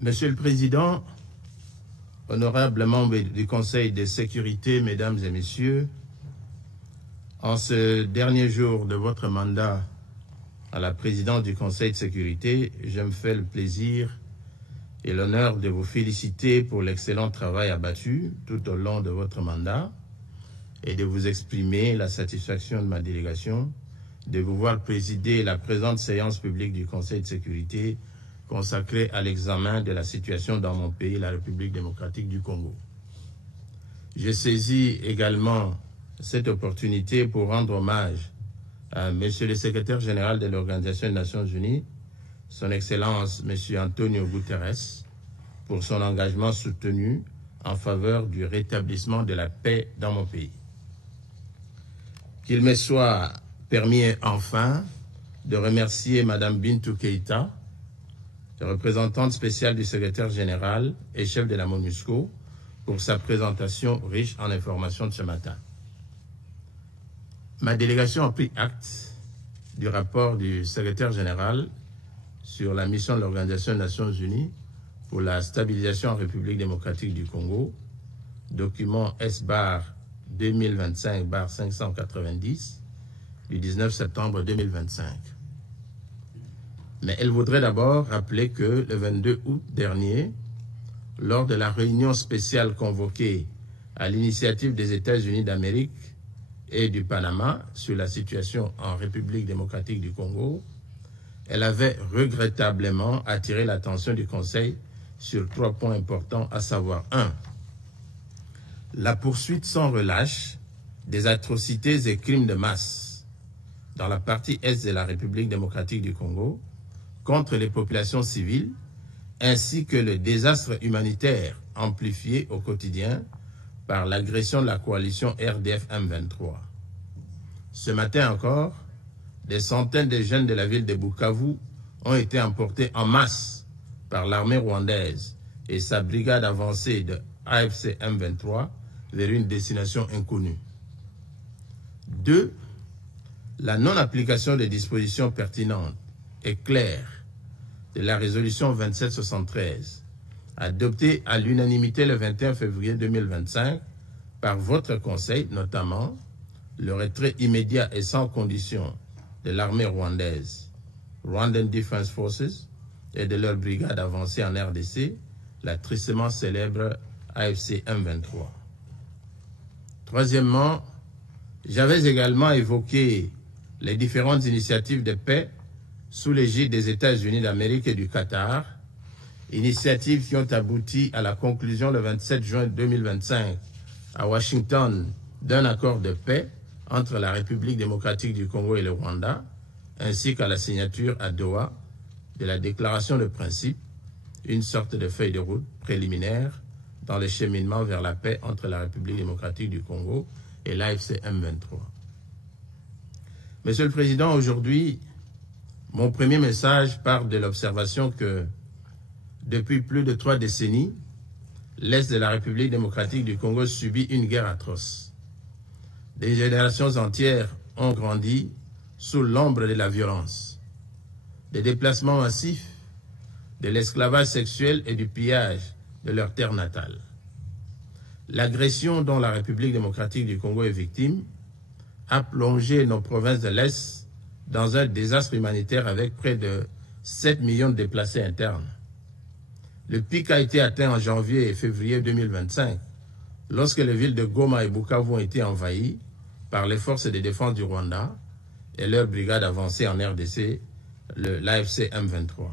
Monsieur le Président, honorables membres du Conseil de sécurité, mesdames et messieurs, en ce dernier jour de votre mandat à la présidence du Conseil de sécurité, je me fais le plaisir et l'honneur de vous féliciter pour l'excellent travail abattu tout au long de votre mandat et de vous exprimer la satisfaction de ma délégation de vous voir présider la présente séance publique du Conseil de sécurité consacrée à l'examen de la situation dans mon pays, la République démocratique du Congo. Je saisis également cette opportunité pour rendre hommage à Monsieur le secrétaire général de l'Organisation des Nations Unies, Son Excellence Monsieur Antonio Guterres, pour son engagement soutenu en faveur du rétablissement de la paix dans mon pays. Qu'il me soit permis enfin de remercier Madame Bintou Keïta, représentante spéciale du secrétaire général et chef de la MONUSCO, pour sa présentation riche en informations de ce matin. Ma délégation a pris acte du rapport du secrétaire général sur la mission de l'Organisation des Nations Unies pour la stabilisation en République démocratique du Congo, document S/2025/590 du 19 septembre 2025. Mais elle voudrait d'abord rappeler que le 22 août dernier, lors de la réunion spéciale convoquée à l'initiative des États-Unis d'Amérique et du Panama sur la situation en République démocratique du Congo, elle avait regrettablement attiré l'attention du Conseil sur 3 points importants, à savoir 1. La poursuite sans relâche des atrocités et crimes de masse dans la partie est de la République démocratique du Congo contre les populations civiles, ainsi que le désastre humanitaire amplifié au quotidien par l'agression de la coalition RDF-M23. Ce matin encore, des centaines de jeunes de la ville de Bukavu ont été emportés en masse par l'armée rwandaise et sa brigade avancée de AFC M23 vers une destination inconnue. 2. La non-application des dispositions pertinentes et claires de la résolution 2773, adoptée à l'unanimité le 21 février 2025 par votre Conseil, notamment le retrait immédiat et sans condition de l'armée rwandaise, Rwandan Defense Forces, et de leur brigade avancée en RDC, la tristement célèbre AFC M23. Troisièmement, j'avais également évoqué les différentes initiatives de paix sous l'égide des États-Unis d'Amérique et du Qatar, initiatives qui ont abouti à la conclusion le 27 juin 2025 à Washington d'un accord de paix entre la République démocratique du Congo et le Rwanda, ainsi qu'à la signature à Doha de la déclaration de principe, une sorte de feuille de route préliminaire dans le cheminement vers la paix entre la République démocratique du Congo et l'AFC M23. Monsieur le Président, aujourd'hui, mon premier message part de l'observation que, depuis plus de 3 décennies, l'Est de la République démocratique du Congo subit une guerre atroce. Des générations entières ont grandi sous l'ombre de la violence, des déplacements massifs, de l'esclavage sexuel et du pillage de leur terre natale. L'agression dont la République démocratique du Congo est victime a plongé nos provinces de l'Est dans un désastre humanitaire avec près de 7 millions de déplacés internes. Le pic a été atteint en janvier et février 2025, lorsque les villes de Goma et Bukavu ont été envahies par les forces de défense du Rwanda et leur brigade avancée en RDC, l'AFC M23.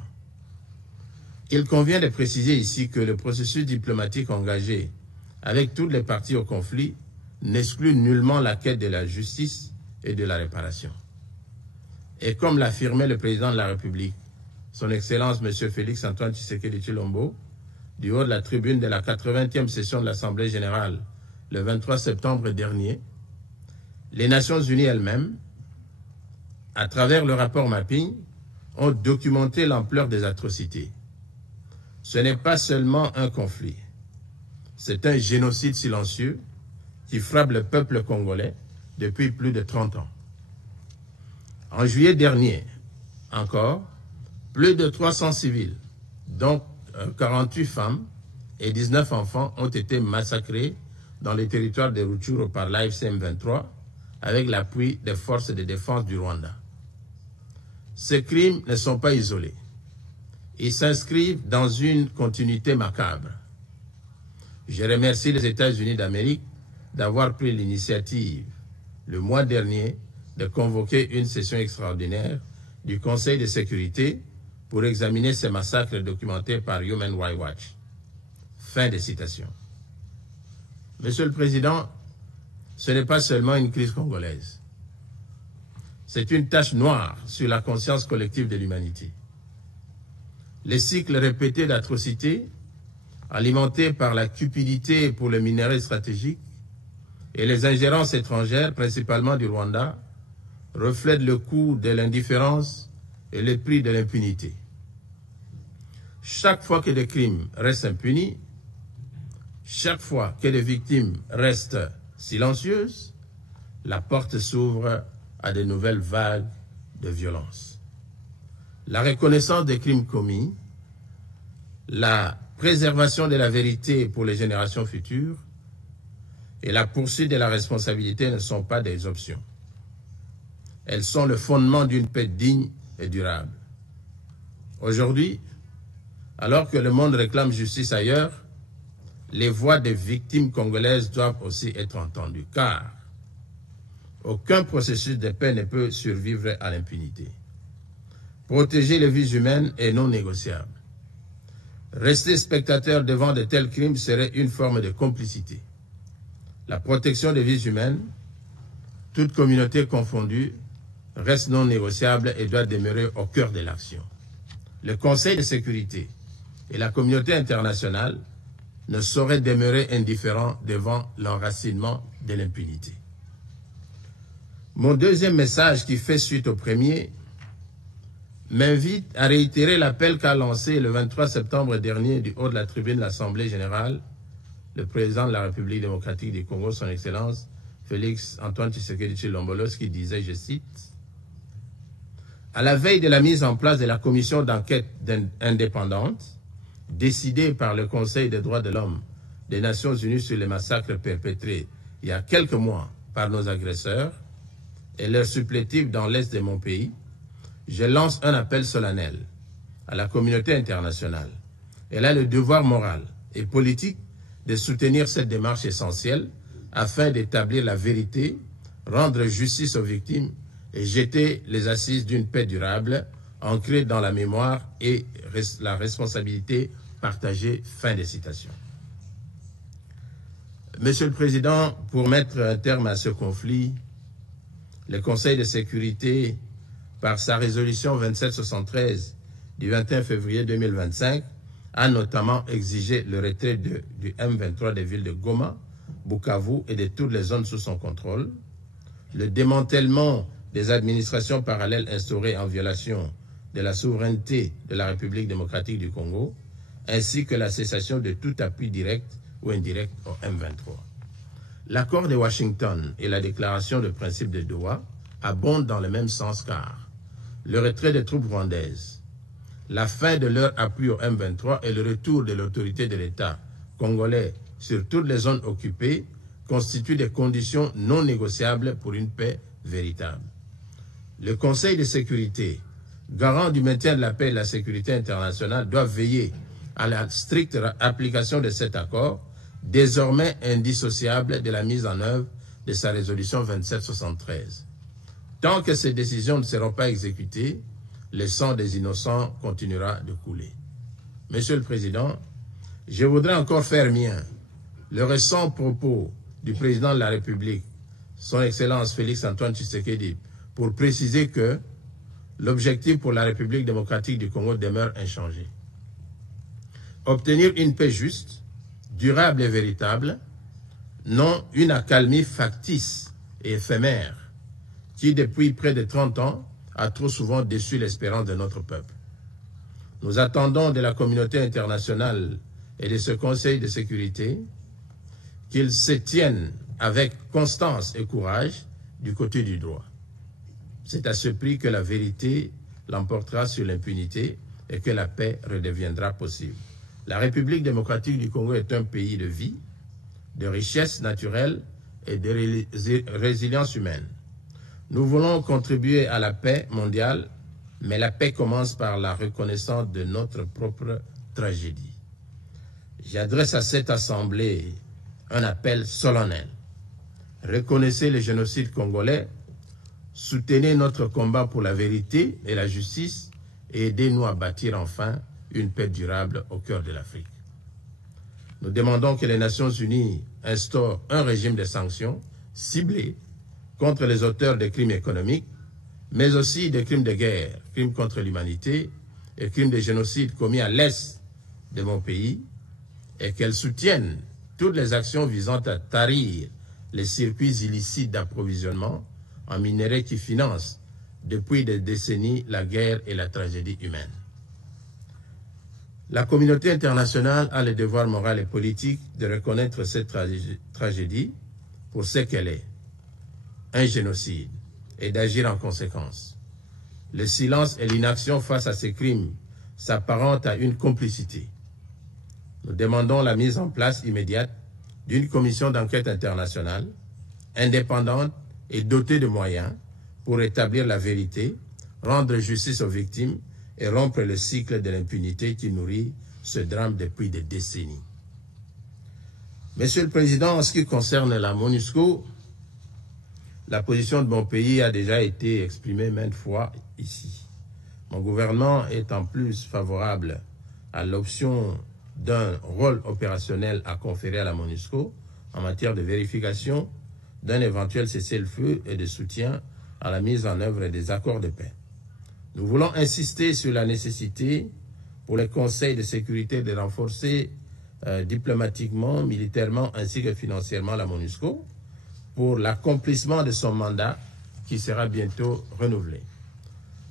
Il convient de préciser ici que le processus diplomatique engagé avec toutes les parties au conflit n'exclut nullement la quête de la justice et de la réparation. Et comme l'affirmait le président de la République, Son Excellence M. Félix-Antoine Tshisekedi Tshilombo, du haut de la tribune de la 80e session de l'Assemblée générale le 23 septembre dernier, les Nations unies elles-mêmes, à travers le rapport Mapping, ont documenté l'ampleur des atrocités. Ce n'est pas seulement un conflit, c'est un génocide silencieux qui frappe le peuple congolais depuis plus de 30 ans. En juillet dernier, encore, plus de 300 civils, dont 48 femmes et 19 enfants ont été massacrés dans les territoires de Rutshuru par l'AFC M23 avec l'appui des forces de défense du Rwanda. Ces crimes ne sont pas isolés. Ils s'inscrivent dans une continuité macabre. Je remercie les États-Unis d'Amérique d'avoir pris l'initiative le mois dernier de convoquer une session extraordinaire du Conseil de sécurité pour examiner ces massacres documentés par Human Rights Watch. Fin de citation. Monsieur le Président, ce n'est pas seulement une crise congolaise. C'est une tache noire sur la conscience collective de l'humanité. Les cycles répétés d'atrocités, alimentés par la cupidité pour les minerais stratégiques et les ingérences étrangères, principalement du Rwanda, reflètent le coût de l'indifférence et le prix de l'impunité. Chaque fois que des crimes restent impunis, chaque fois que les victimes restent silencieuses, la porte s'ouvre à de nouvelles vagues de violence. La reconnaissance des crimes commis, la préservation de la vérité pour les générations futures et la poursuite de la responsabilité ne sont pas des options. Elles sont le fondement d'une paix digne et durable. Aujourd'hui, alors que le monde réclame justice ailleurs, les voix des victimes congolaises doivent aussi être entendues, car aucun processus de paix ne peut survivre à l'impunité. Protéger les vies humaines est non négociable. Rester spectateur devant de tels crimes serait une forme de complicité. La protection des vies humaines, toute communauté confondue, reste non négociable et doit demeurer au cœur de l'action. Le Conseil de sécurité et la communauté internationale ne sauraient demeurer indifférents devant l'enracinement de l'impunité. Mon deuxième message, qui fait suite au premier, m'invite à réitérer l'appel qu'a lancé le 23 septembre dernier du haut de la tribune de l'Assemblée générale le président de la République démocratique du Congo, son Excellence Félix Antoine Tshisekedi Tshilombo, qui disait, je cite, « À la veille de la mise en place de la commission d'enquête indépendante, décidée par le Conseil des droits de l'homme des Nations Unies sur les massacres perpétrés il y a quelques mois par nos agresseurs et leurs supplétifs dans l'est de mon pays, je lance un appel solennel à la communauté internationale. Elle a le devoir moral et politique de soutenir cette démarche essentielle afin d'établir la vérité, rendre justice aux victimes et jeter les assises d'une paix durable ancrée dans la mémoire et la responsabilité partagée. Fin de citation. Monsieur le Président, pour mettre un terme à ce conflit, le Conseil de sécurité, par sa résolution 2773 du 21 février 2025, a notamment exigé le retrait du M23 des villes de Goma, Bukavu et de toutes les zones sous son contrôle, le démantèlement des administrations parallèles instaurées en violation de la souveraineté de la République démocratique du Congo, ainsi que la cessation de tout appui direct ou indirect au M23. L'accord de Washington et la déclaration de principe de Doha abondent dans le même sens, car le retrait des troupes rwandaises, la fin de leur appui au M23 et le retour de l'autorité de l'État congolais sur toutes les zones occupées constituent des conditions non négociables pour une paix véritable. Le Conseil de sécurité, garant du maintien de la paix et de la sécurité internationale, doit veiller à la stricte application de cet accord, désormais indissociable de la mise en œuvre de sa résolution 2773. Tant que ces décisions ne seront pas exécutées, le sang des innocents continuera de couler. Monsieur le Président, je voudrais encore faire mien le récent propos du président de la République, son Excellence Félix Antoine Tshisekedi, pour préciser que l'objectif pour la République démocratique du Congo demeure inchangé. Obtenir une paix juste, durable et véritable, non une accalmie factice et éphémère qui, depuis près de 30 ans, a trop souvent déçu l'espérance de notre peuple. Nous attendons de la communauté internationale et de ce Conseil de sécurité qu'ils se tiennent avec constance et courage du côté du droit. C'est à ce prix que la vérité l'emportera sur l'impunité et que la paix redeviendra possible. La République démocratique du Congo est un pays de vie, de richesse naturelle et de résilience humaine. Nous voulons contribuer à la paix mondiale, mais la paix commence par la reconnaissance de notre propre tragédie. J'adresse à cette Assemblée un appel solennel. Reconnaissez le génocide congolais, soutenez notre combat pour la vérité et la justice et aidez-nous à bâtir enfin une paix durable au cœur de l'Afrique. Nous demandons que les Nations Unies instaurent un régime de sanctions ciblé contre les auteurs de crimes économiques, mais aussi des crimes de guerre, crimes contre l'humanité et crimes de génocide commis à l'est de mon pays, et qu'elles soutiennent toutes les actions visant à tarir les circuits illicites d'approvisionnement en minerais qui financent depuis des décennies la guerre et la tragédie humaine. La communauté internationale a le devoir moral et politique de reconnaître cette tragédie pour ce qu'elle est, un génocide, et d'agir en conséquence. Le silence et l'inaction face à ces crimes s'apparentent à une complicité. Nous demandons la mise en place immédiate d'une commission d'enquête internationale, indépendante et dotée de moyens pour établir la vérité, rendre justice aux victimes et rompre le cycle de l'impunité qui nourrit ce drame depuis des décennies. Monsieur le Président, en ce qui concerne la MONUSCO, la position de mon pays a déjà été exprimée maintes fois ici. Mon gouvernement est en plus favorable à l'option d'un rôle opérationnel à conférer à la MONUSCO en matière de vérification d'un éventuel cessez-le-feu et de soutien à la mise en œuvre des accords de paix. Nous voulons insister sur la nécessité pour les conseils de sécurité de renforcer diplomatiquement, militairement ainsi que financièrement la MONUSCO pour l'accomplissement de son mandat qui sera bientôt renouvelé.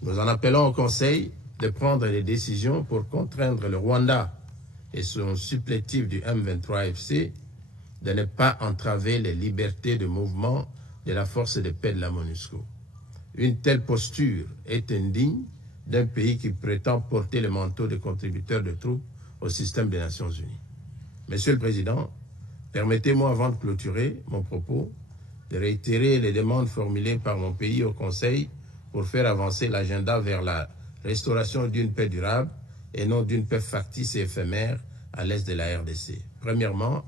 Nous en appelons au Conseil de prendre des décisions pour contraindre le Rwanda et son supplétif du M23-FC de ne pas entraver les libertés de mouvement de la force de paix de la MONUSCO. Une telle posture est indigne d'un pays qui prétend porter le manteau de contributeur de troupes au système des Nations Unies. Monsieur le Président, permettez-moi avant de clôturer mon propos de réitérer les demandes formulées par mon pays au Conseil pour faire avancer l'agenda vers la restauration d'une paix durable et non d'une paix factice et éphémère à l'est de la RDC. Premièrement,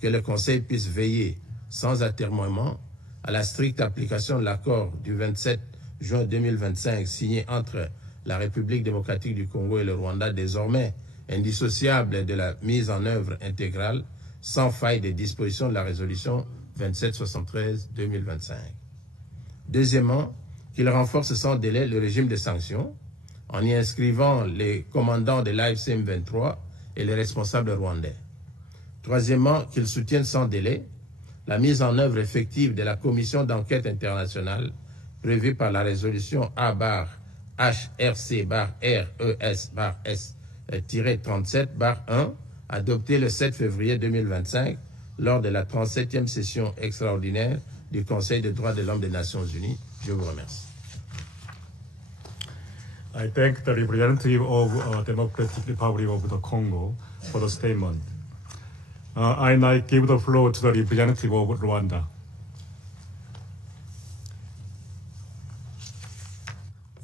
que le Conseil puisse veiller sans atermoiement à la stricte application de l'accord du 27 juin 2025 signé entre la République démocratique du Congo et le Rwanda, désormais indissociable de la mise en œuvre intégrale sans faille des dispositions de la résolution 2773-2025. Deuxièmement, qu'il renforce sans délai le régime de sanctions en y inscrivant les commandants de l'AFC M23 et les responsables rwandais. Troisièmement, qu'il soutienne sans délai la mise en œuvre effective de la commission d'enquête internationale prévue par la résolution A-HRC-RES-S-1 adoptée le 7 février 2025 lors de la 37e session extraordinaire du Conseil des droits de l'homme des Nations Unies. Je vous remercie. I thank the representative of Democratic Republic of the Congo for the statement. I now give the floor to the representative of Rwanda.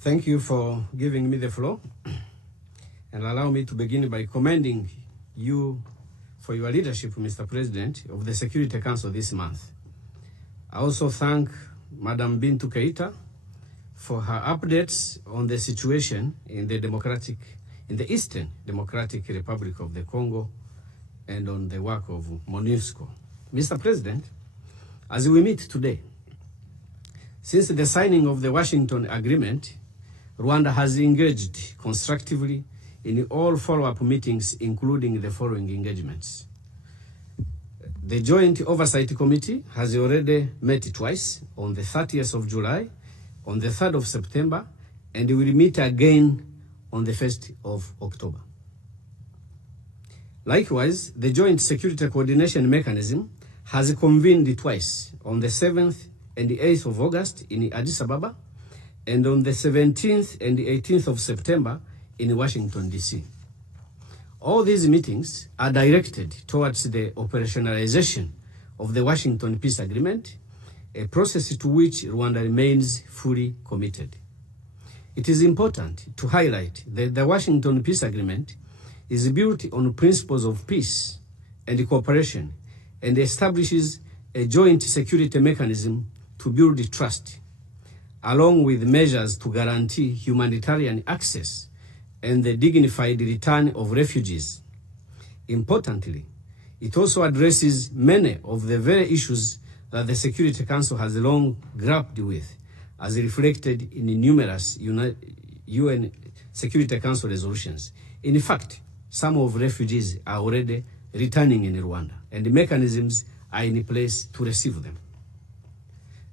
Thank you for giving me the floor. And allow me to begin by commending you for your leadership, Mr. President, of the Security Council this month. I also thank Madam Bintou Keita for her updates on the situation in the Eastern Democratic Republic of the Congo and on the work of MONUSCO. Mr. President, as we meet today, since the signing of the Washington Agreement, Rwanda has engaged constructively in all follow-up meetings, including the following engagements. The Joint Oversight Committee has already met twice, on the 30th of July, on the 3rd of September, and will meet again on the 1st of October. Likewise, the Joint Security Coordination Mechanism has convened twice, on the 7th and the 8th of August in Addis Ababa, and on the 17th and the 18th of September in Washington, D.C. All these meetings are directed towards the operationalization of the Washington Peace Agreement, a process to which Rwanda remains fully committed. It is important to highlight that the Washington Peace Agreement is built on principles of peace and cooperation and establishes a joint security mechanism to build trust, along with measures to guarantee humanitarian access and the dignified return of refugees. Importantly, it also addresses many of the very issues that the Security Council has long grappled with, as reflected in numerous UN Security Council resolutions. In fact, some of refugees are already returning in Rwanda, and the mechanisms are in place to receive them.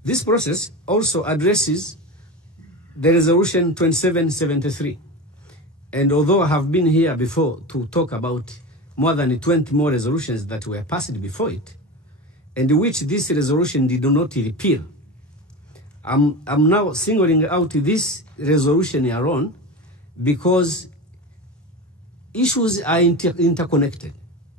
This process also addresses the Resolution 2773. And although I have been here before to talk about more than 20 more resolutions that were passed before it, and which this resolution did not repeal, I'm now singling out this resolution alone because issues are interconnected.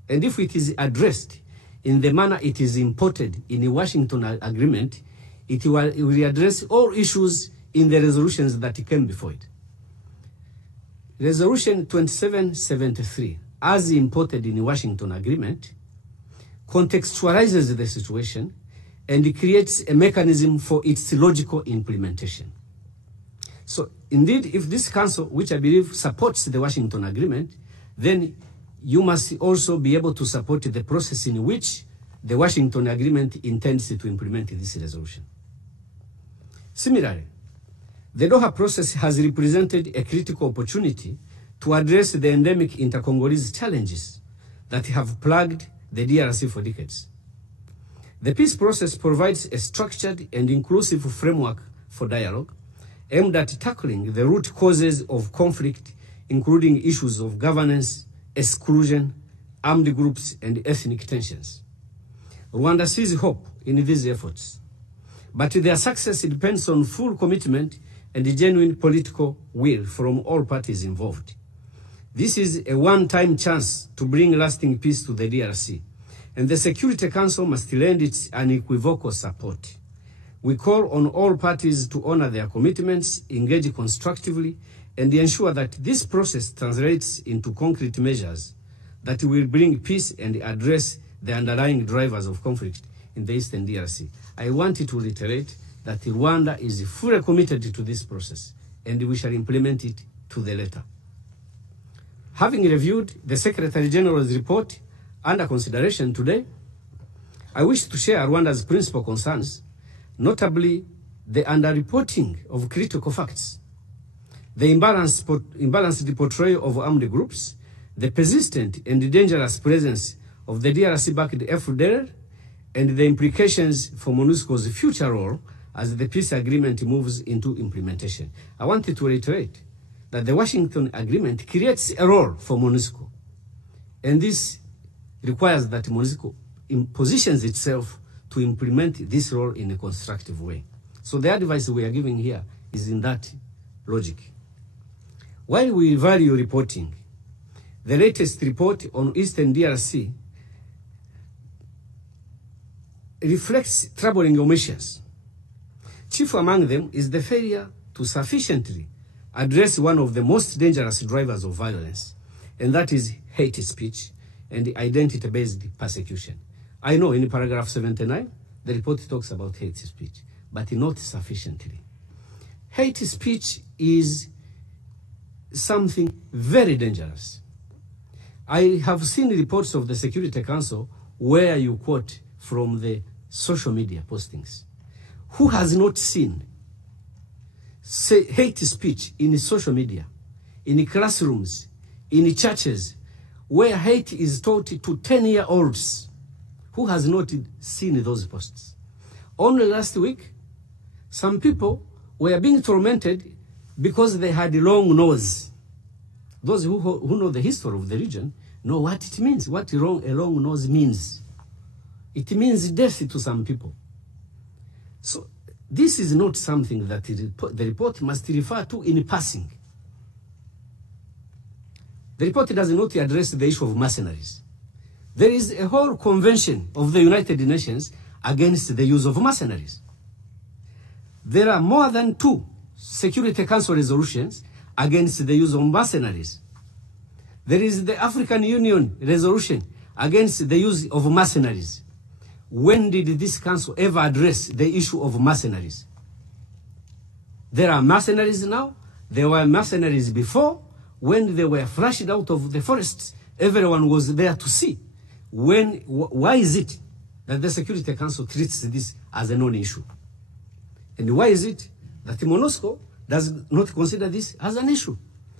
And if it is addressed in the manner it is imported in the Washington Agreement, it will address all issues in the resolutions that came before it. Resolution 2773, as imported in the Washington Agreement, contextualizes the situation and creates a mechanism for its logical implementation. So indeed, if this council, which I believe supports the Washington Agreement, then you must also be able to support the process in which the Washington Agreement intends to implement this resolution. Similarly, the Doha process has represented a critical opportunity to address the endemic inter-Congolese challenges that have plagued the DRC for decades. The peace process provides a structured and inclusive framework for dialogue aimed at tackling the root causes of conflict, including issues of governance, exclusion, armed groups, and ethnic tensions. Rwanda sees hope in these efforts, but their success depends on full commitment and genuine political will from all parties involved. This is a one-time chance to bring lasting peace to the DRC, and the Security Council must lend its unequivocal support. We call on all parties to honor their commitments, engage constructively, and ensure that this process translates into concrete measures that will bring peace and address the underlying drivers of conflict in the Eastern DRC. I want to reiterate that Rwanda is fully committed to this process, and we shall implement it to the letter. Having reviewed the Secretary General's report under consideration today, I wish to share Rwanda's principal concerns, notably the underreporting of critical facts, the imbalanced portrayal of armed groups, the persistent and dangerous presence of the DRC-backed FDLR, and the implications for MONUSCO's future role as the peace agreement moves into implementation. I wanted to reiterate that the Washington Agreement creates a role for MONUSCO, and this requires that MONUSCO positions itself to implement this role in a constructive way. So the advice we are giving here is in that logic. While we value reporting, the latest report on Eastern DRC reflects troubling omissions. Chief among them is the failure to sufficiently address one of the most dangerous drivers of violence, and that is hate speech and identity-based persecution. I know in paragraph 79, the report talks about hate speech, but not sufficiently. Hate speech is something very dangerous. I have seen reports of the Security Council where you quote from the social media postings. Who has not seen hate speech in social media, in classrooms, in churches, where hate is taught to 10-year-olds? Who has not seen those posts? Only last week, some people were being tormented because they had a long nose. Those who know the history of the region know what it means, what a long nose means. It means death to some people. So this is not something that the report must refer to in passing. The report does not address the issue of mercenaries. There is a whole convention of the United Nations against the use of mercenaries. There are more than 2 Security Council resolutions against the use of mercenaries. There is the African Union resolution against the use of mercenaries. When did this council ever address the issue of mercenaries? There are mercenaries now. There were mercenaries before. When they were flushed out of the forests, everyone was there to see. Why is it that the Security Council treats this as a non-issue? And why is it that MONUSCO does not consider this as an issue?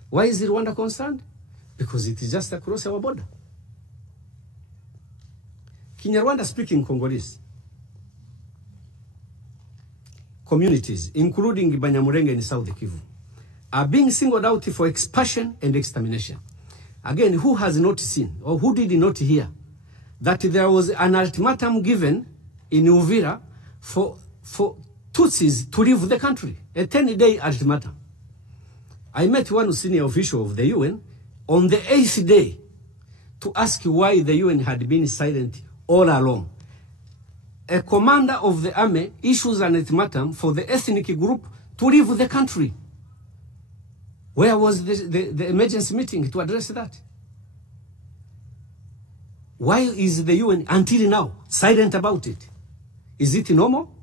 Why is Rwanda concerned? Because it is just across our border. Kinyarwanda speaking Congolese communities, including Banyamulenge in South Kivu, are being singled out for expulsion and extermination. Again, who has not seen or who did not hear that there was an ultimatum given in Uvira for Tutsis to leave the country, a 10-day ultimatum. I met one senior official of the UN on the 8th day to ask why the UN had been silent all along. A commander of the army issues an ultimatum for the ethnic group to leave the country. Where was the emergency meeting to address that? Why is the UN until now silent about it? Is it normal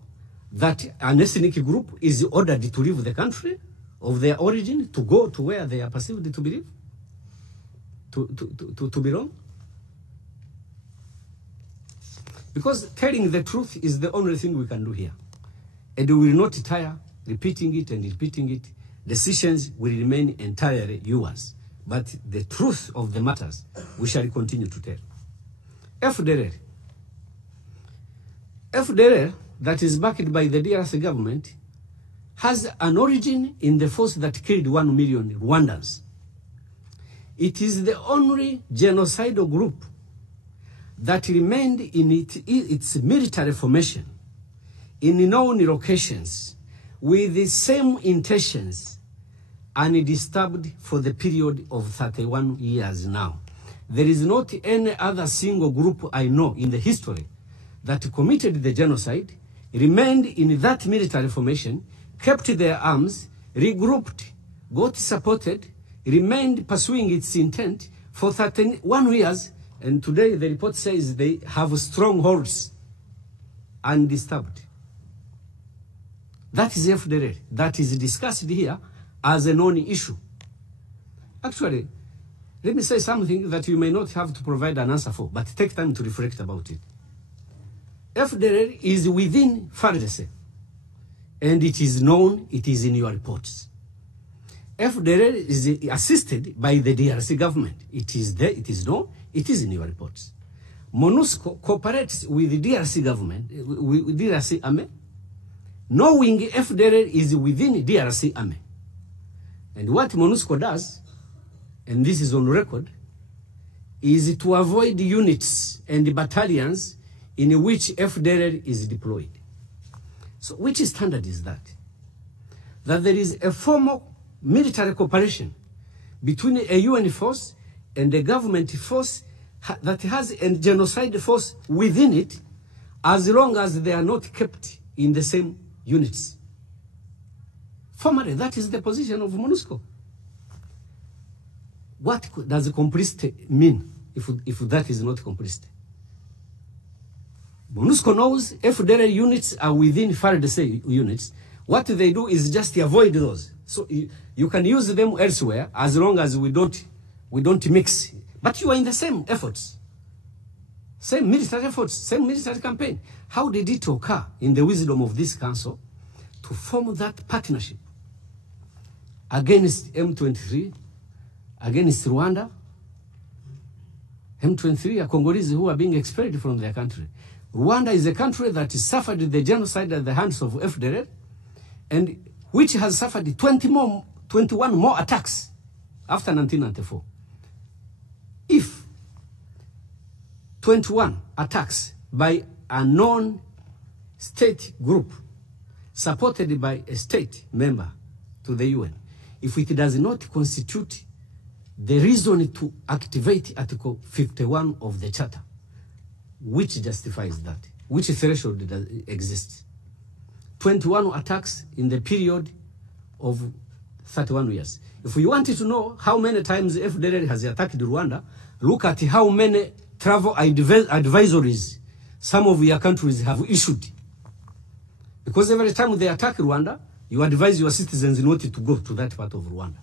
that an ethnic group is ordered to leave the country of their origin to go to where they are perceived to believe, to belong? Because telling the truth is the only thing we can do here. And we will not tire repeating it and repeating it. Decisions will remain entirely yours. But the truth of the matters, we shall continue to tell. FDLR, that is backed by the DRC government, has an origin in the force that killed 1 million Rwandans. It is the only genocidal group that remained in its military formation in known locations with the same intentions undisturbed for the period of 31 years now. There is not any other single group I know in the history that committed the genocide, remained in that military formation, kept their arms, regrouped, got supported, remained pursuing its intent for 31 years, and today the report says they have strongholds undisturbed. That is FDLR. That is discussed here as a non-issue. Actually, let me say something that you may not have to provide an answer for, but take time to reflect about it. FDLR is within FARDC, and it is known, it is in your reports. FDLR is assisted by the DRC government. It is there, it is known, it is in your reports. MONUSCO cooperates with the DRC government, with DRC army, knowing FDLR is within DRC army. And what MONUSCO does, and this is on record, is to avoid units and battalions in which FDLR is deployed. So which standard is that? That there is a formal military cooperation between a UN force and a government force that has a genocide force within it, as long as they are not kept in the same units. Formally, that is the position of MONUSCO. What does complicity mean if that is not complicity? MONUSCO knows FDLR units are within FARDC units. What they do is just avoid those. So you can use them elsewhere as long as we don't mix. But you are in the same efforts. Same military efforts, same military campaign. How did it occur in the wisdom of this council to form that partnership against M23, against Rwanda? M23 are Congolese who are being expelled from their country. Rwanda is a country that suffered the genocide at the hands of FDLR, and which has suffered 21 more attacks after 1994. If 21 attacks by a non-state group supported by a state member to the UN, if it does not constitute the reason to activate Article 51 of the Charter, which justifies that, which threshold does exist. 21 attacks in the period of 31 years. If we wanted to know how many times FDLR has attacked Rwanda, look at how many travel advisories some of your countries have issued. Because every time they attack Rwanda, you advise your citizens not to go to that part of Rwanda.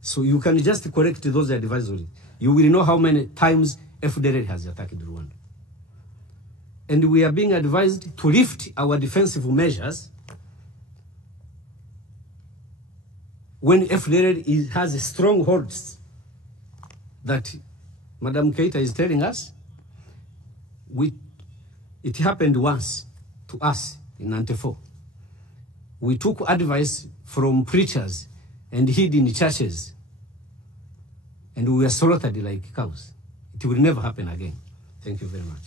So you can just correct those advisories. You will know how many times FDLR has attacked Rwanda. And we are being advised to lift our defensive measures when FDLR has strongholds that Madam Keita is telling us. It happened once to us in 94. We took advice from preachers and hid in churches, and we were slaughtered like cows. It will never happen again. Thank you very much.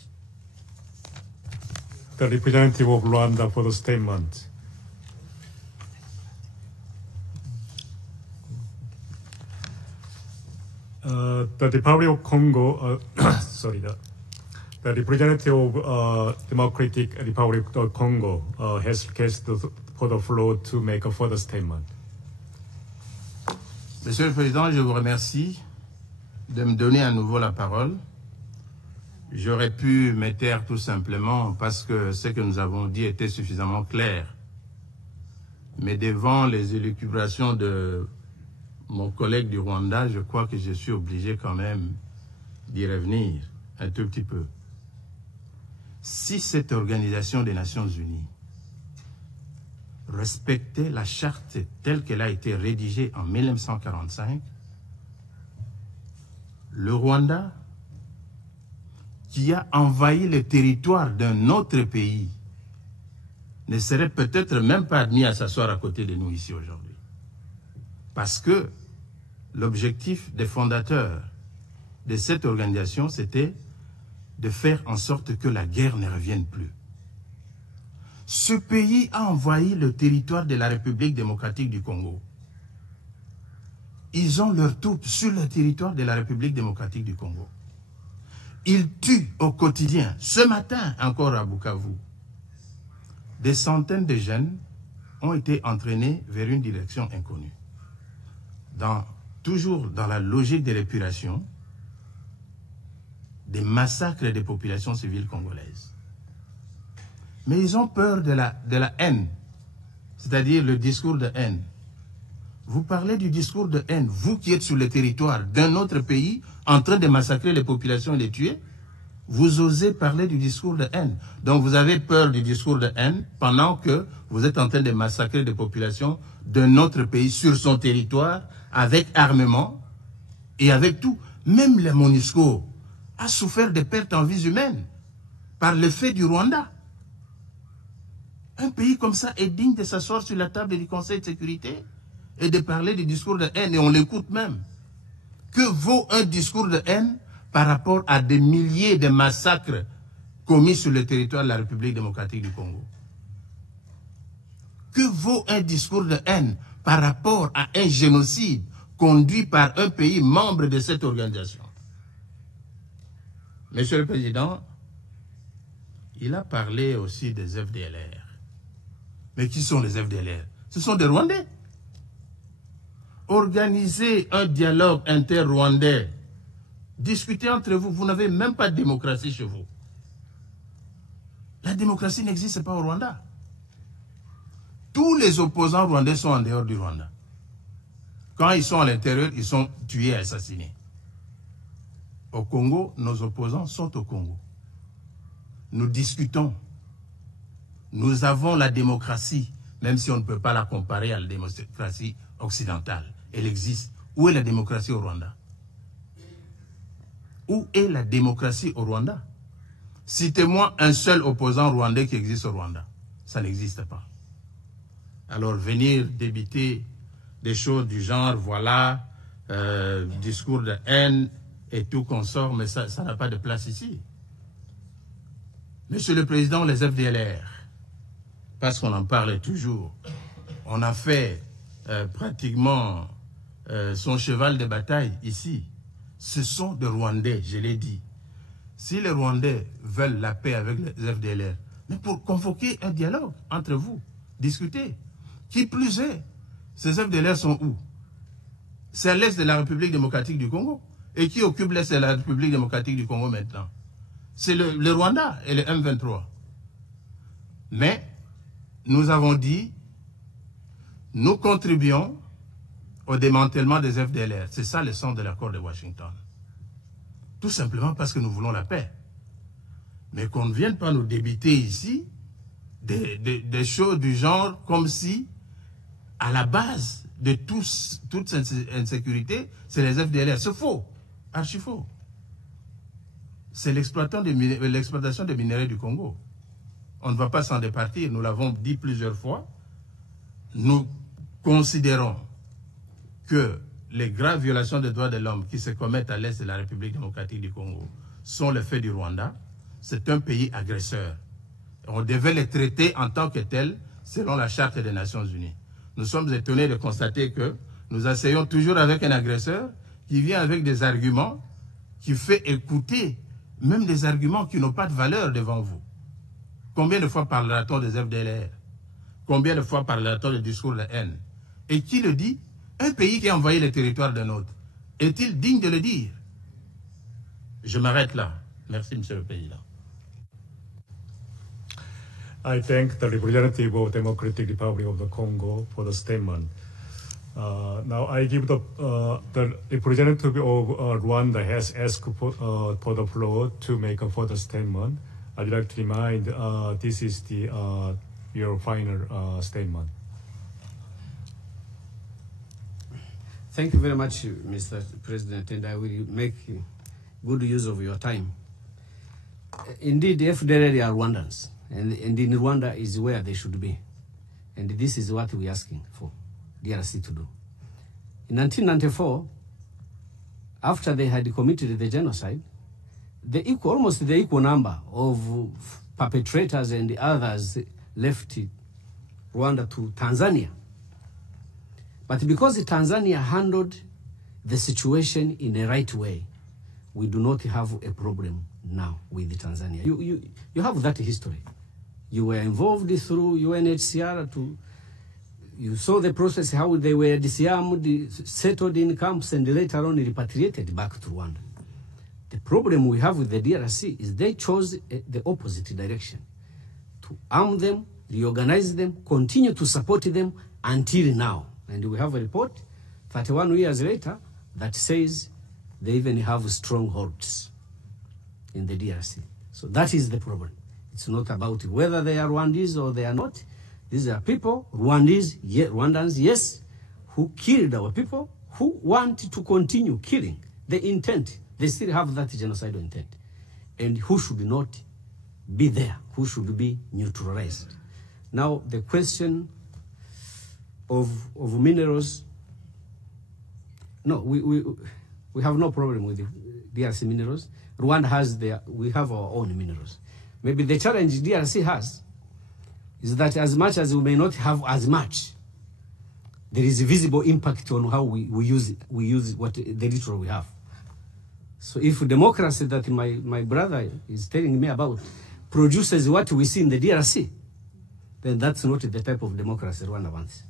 The representative of Rwanda for the statement. The Republic of Congo, the representative of Democratic Republic of Congo has requested for the floor to make a further statement. Monsieur le Président, je vous remercie de me donner à nouveau la parole. J'aurais pu me taire tout simplement parce que ce que nous avons dit était suffisamment clair. Mais devant les élucubrations de mon collègue du Rwanda, je crois que je suis obligé quand même d'y revenir un tout petit peu. Si cette organisation des Nations Unies respectait la charte telle qu'elle a été rédigée en 1945, le Rwanda, qui a envahi le territoire d'un autre pays, ne serait peut-être même pas admis à s'asseoir à côté de nous ici aujourd'hui. Parce que l'objectif des fondateurs de cette organisation, c'était de faire en sorte que la guerre ne revienne plus. Ce pays a envahi le territoire de la République démocratique du Congo. Ils ont leurs troupes sur le territoire de la République démocratique du Congo. Ils tuent au quotidien, ce matin encore à Bukavu. Des centaines de jeunes ont été entraînés vers une direction inconnue. Toujours dans la logique de l'épuration, des massacres des populations civiles congolaises. Mais ils ont peur de la haine, c'est-à-dire le discours de haine. Vous parlez du discours de haine, vous qui êtes sur le territoire d'un autre pays, en train de massacrer les populations et les tuer, vous osez parler du discours de haine. Donc vous avez peur du discours de haine pendant que vous êtes en train de massacrer des populations d'un autre pays sur son territoire, avec armement et avec tout. Même le MONUSCO a souffert de pertes en vies humaines par le fait du Rwanda. Un pays comme ça est digne de s'asseoir sur la table du Conseil de sécurité et de parler du discours de haine, et on l'écoute même. Que vaut un discours de haine par rapport à des milliers de massacres commis sur le territoire de la République démocratique du Congo? Que vaut un discours de haine par rapport à un génocide conduit par un pays membre de cette organisation? Monsieur le Président, il a parlé aussi des FDLR. Mais qui sont les FDLR? Ce sont des Rwandais. Organisez un dialogue inter-rwandais. Discutez entre vous. Vous n'avez même pas de démocratie chez vous. La démocratie n'existe pas au Rwanda. Tous les opposants rwandais sont en dehors du Rwanda. Quand ils sont à l'intérieur, ils sont tués et assassinés. Au Congo, nos opposants sont au Congo. Nous discutons. Nous avons la démocratie, même si on ne peut pas la comparer à la démocratie occidentale. Elle existe. Où est la démocratie au Rwanda? Où est la démocratie au Rwanda? Citez-moi un seul opposant rwandais qui existe au Rwanda. Ça n'existe pas. Alors venir débiter des choses du genre, voilà, discours de haine et tout consort, mais ça n'a pas de place ici. Monsieur le Président, les FDLR, parce qu'on en parle toujours, on a fait pratiquement son cheval de bataille ici. Ce sont des Rwandais, je l'ai dit. Si les Rwandais veulent la paix avec les FDLR, mais pour convoquer un dialogue entre vous, discuter. Qui plus est, ces FDLR sont où? C'est à l'est de la République démocratique du Congo. Et qui occupe l'est de la République démocratique du Congo maintenant? C'est le Rwanda et le M23. Mais nous avons dit, nous contribuons au démantèlement des FDLR. C'est ça le sens de l'accord de Washington. Tout simplement parce que nous voulons la paix. Mais qu'on ne vienne pas nous débiter ici des choses du genre comme si, à la base de toute cette insécurité, c'est les FDLR. C'est faux, archi faux. C'est l'exploitation des minerais du Congo. On ne va pas s'en départir, nous l'avons dit plusieurs fois. Nous considérons que les graves violations des droits de l'homme qui se commettent à l'est de la République démocratique du Congo sont le fait du Rwanda. C'est un pays agresseur. On devait les traiter en tant que tels selon la Charte des Nations Unies. Nous sommes étonnés de constater que nous essayons toujours avec un agresseur qui vient avec des arguments, qui fait écouter même des arguments qui n'ont pas de valeur devant vous. Combien de fois parlera-t-on des FDLR? Combien de fois parlera-t-on du discours de haine? Et qui le dit? Un pays qui a envahi le territoire d'un autre. Est-il digne de le dire? Je m'arrête là. Merci, Monsieur le Président. I thank the representative of Democratic Republic of the Congo for the statement. Now I give the representative of Rwanda has asked for the floor to make a further statement. I'd like to remind this is your final statement. Thank you very much, Mr. President, and I will make good use of your time. Indeed, the FDLR are Rwandans, and in Rwanda is where they should be. And this is what we're asking for DRC to do. In 1994, after they had committed the genocide, almost the equal number of perpetrators and others left Rwanda to Tanzania. But because Tanzania handled the situation in the right way, we do not have a problem now with Tanzania. You have that history. You were involved through UNHCR you saw the process, how they were disarmed, settled in camps, and later on repatriated back to Rwanda. The problem we have with the DRC is they chose the opposite direction, to arm them, reorganize them, continue to support them until now. And we have a report 31 years later that says they even have strongholds in the DRC. So that is the problem. It's not about whether they are Rwandese or they are not. These are people, Rwandans, yes, who killed our people, who want to continue killing. The intent, they still have that genocidal intent. And who should not be there, who should be neutralized. Now, the question of minerals, no, we have no problem with the DRC minerals. Rwanda has we have our own minerals. Maybe the challenge DRC has is that as much as we may not have as much, there is a visible impact on how we use what the little we have. So if democracy that my brother is telling me about produces what we see in the DRC, then that's not the type of democracy Rwanda wants.